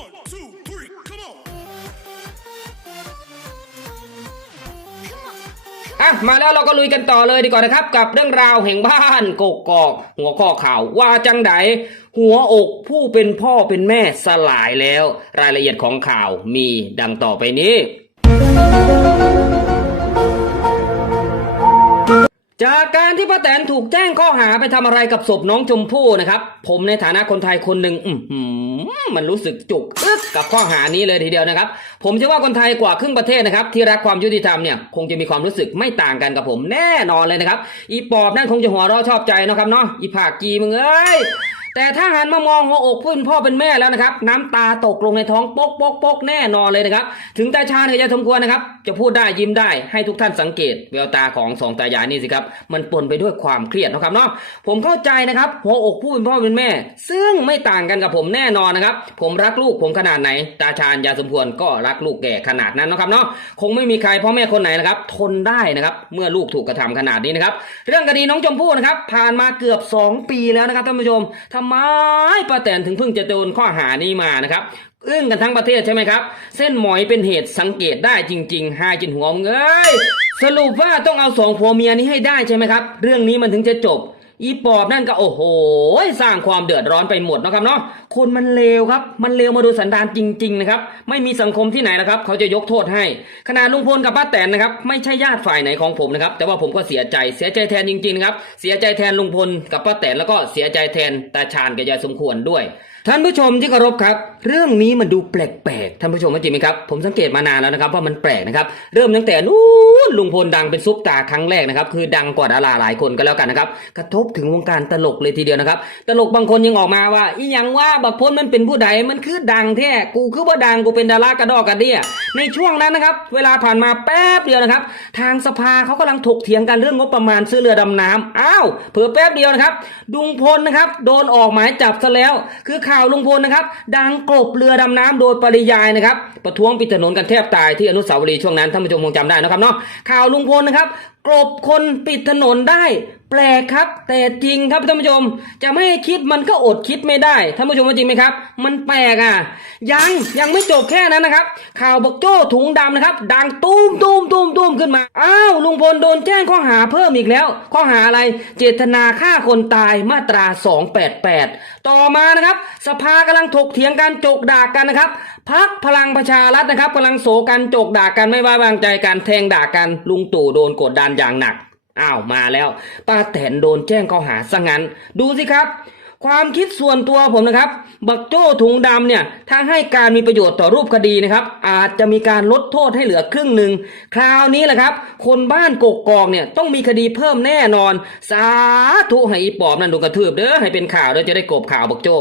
One, two, three, come on. อะมาแล้วเราก็ลุยกันต่อเลยดีกว่านะครับ กับเรื่องราวแห่งบ้านกกอกหัวข้อข่าวว่าจังไดหัวอกผู้เป็นพ่อเป็นแม่สลายแล้ว รายละเอียดของข่าวมีดังต่อไปนี้ จากการที่ป้าแตนถูกแจ้งข้อหาไปทำอะไรกับศพน้องชมพู่นะครับ ผมในฐานะคนไทยคนหนึ่งมันรู้สึกจุกอึกกับข้อหานี้เลยทีเดียวนะครับ ผมเชื่อว่าคนไทยกว่าครึ่งประเทศนะครับ ที่รักความยุติธรรมเนี่ยคงจะมีความรู้สึกไม่ต่างกันกับผมแน่นอนเลยนะครับ อีปอบนั่นคงจะหัวเราะชอบใจนะครับเนาะอีผากกีมึงเอ้ย แต่ถ้าหันมามองหัวอกผู้เป็นพ่อเป็นแม่แล้วนะครับ น้ำตาตกลงในท้องปกปกปกแน่นอนเลยนะครับ ถึงตาชาเนี่ยจะสมควรนะครับ จะพูดได้ยิ้มได้ให้ทุกท่านสังเกตแววตาของสองตายายนี่สิครับมันปนไปด้วยความเครียดนะครับเนาะผมเข้าใจนะครับหัวอกผู้เป็นพ่อเป็นแม่ ซึ่งไม่ต่างกันกับผมแน่นอนนะครับ ผมรักลูกผมขนาดไหน ตาชาญยาสมควรก็รักลูกแก่ขนาดนั้นนะครับเนาะคงไม่มีใครพ่อแม่คนไหนนะครับทนได้นะครับ เมื่อลูกถูกกระทำขนาดนี้นะครับ เรื่องคดีน้องชมพู่นะครับผ่านมาเกือบ 2 ปีแล้วนะครับท่านผู้ชมทำไมป้าแตนถึงเพิ่งจะโดนข้อหานี้มานะครับอึ้งกันทั้งประเทศใช่ไหมครับ เส้นหมอยเป็นเหตุสังเกตได้จริงๆหาจินหัวเงเอ้ยสรุปว่าต้องเอาสองผัวเมียนี้ให้ได้ใช่ไหมครับ เรื่องนี้มันถึงจะจบ อีปอบนั่นก็โอ้โห สร้างความเดือดร้อนไปหมดนะครับเนาะคนมันเลวครับ มันเลวมาดูสันดานจริงๆนะครับไม่มีสังคมที่ไหนนะครับ เขาจะยกโทษให้ ขนาดลุงพลกับป้าแตนนะครับไม่ใช่ญาติฝ่ายไหนของผมนะครับแต่ว่าผมก็เสียใจเสียใจแทนจริงๆครับเสียใจแทนลุงพลกับป้าแตนแล้วก็เสียใจแทนตาชาญกับยายสมควรด้วยท่านผู้ชมที่เคารพครับ เรื่องนี้มันดูแปลกๆท่านผู้ชมว่าจริงไหมครับผมสังเกตมานานแล้วนะครับว่ามันแปลกนะครับเริ่มตั้งแต่นู้นลุงพลดังเป็นซุปตาครั้งแรกนะครับคือดังกว่าดาราหลายคนก็แล้วกันนะครับกระทบถึงวงการตลกเลยทีเดียวนะครับ ตลกบางคนยังออกมาว่า อีหยังว่าบักพลมันเป็นผู้ใดมันคือดังแท้กูคือว่าดังกูเป็นดารากระดอกกระเดี้ยในช่วงนั้นนะครับ เวลาผ่านมาแป๊บเดียวนะครับ ทางสภาเขากำลังถกเถียงกันเรื่องงบประมาณซื้อเรือดำน้ำอ้าวเผื่อแป๊บเดียวนะครับลุงพลนะครับ โดนออกหมายจับซะแล้ว คือข่าวลุงพลนะครับ ดังกลบเรือดำน้ำโดยปริยายนะครับประท้วงปิดถนนกันแทบตายที่อนุสาวรีย์ช่วงนั้นท่านผู้ชมคงจำได้นะครับเนาะข่าวลุงพลนะครับกลบคนปิดถนนได้ แปลกครับ แต่จริงครับท่านผู้ชม จะไม่ให้คิดมันก็อดคิดไม่ได้ท่านผู้ชมว่าจริงไหมครับ มันแปลกอะ ยังยังไม่จบแค่นั้นนะครับ ข่าวบักโจ้ถุงดำนะครับ ดังตูมตูมตูมตูมขึ้นมาอ้าวลุงพลโดนแจ้งข้อหาเพิ่มอีกแล้ว ข้อหาอะไรเจตนาฆ่าคนตายมาตรา 288 ต่อมานะครับ สภากำลังถกเถียงกันโจกด่ากันนะครับ พักพลังประชารัฐนะครับกำลังโศกันโจกด่ากันไม่ไว้วางใจกันแทงด่ากันลุงตู่โดนกดดันอย่างหนักอ้าวมาแล้วป้าแตนโดนแจ้งข้อหาซะงั้น ดูสิครับ ความคิดส่วนตัวผมนะครับ บักโจ้ถุงดำเนี่ยถ้าให้การมีประโยชน์ต่อรูปคดีนะครับ อาจจะมีการลดโทษให้เหลือครึ่งหนึ่งคราวนี้แหละครับ คนบ้านกกอกเนี่ยต้องมีคดีเพิ่มแน่นอน สาธุให้อีปอบนั่นโดนกระทืบเด้อให้เป็นข่าวเด้อจะได้กบข่าวบักโจ้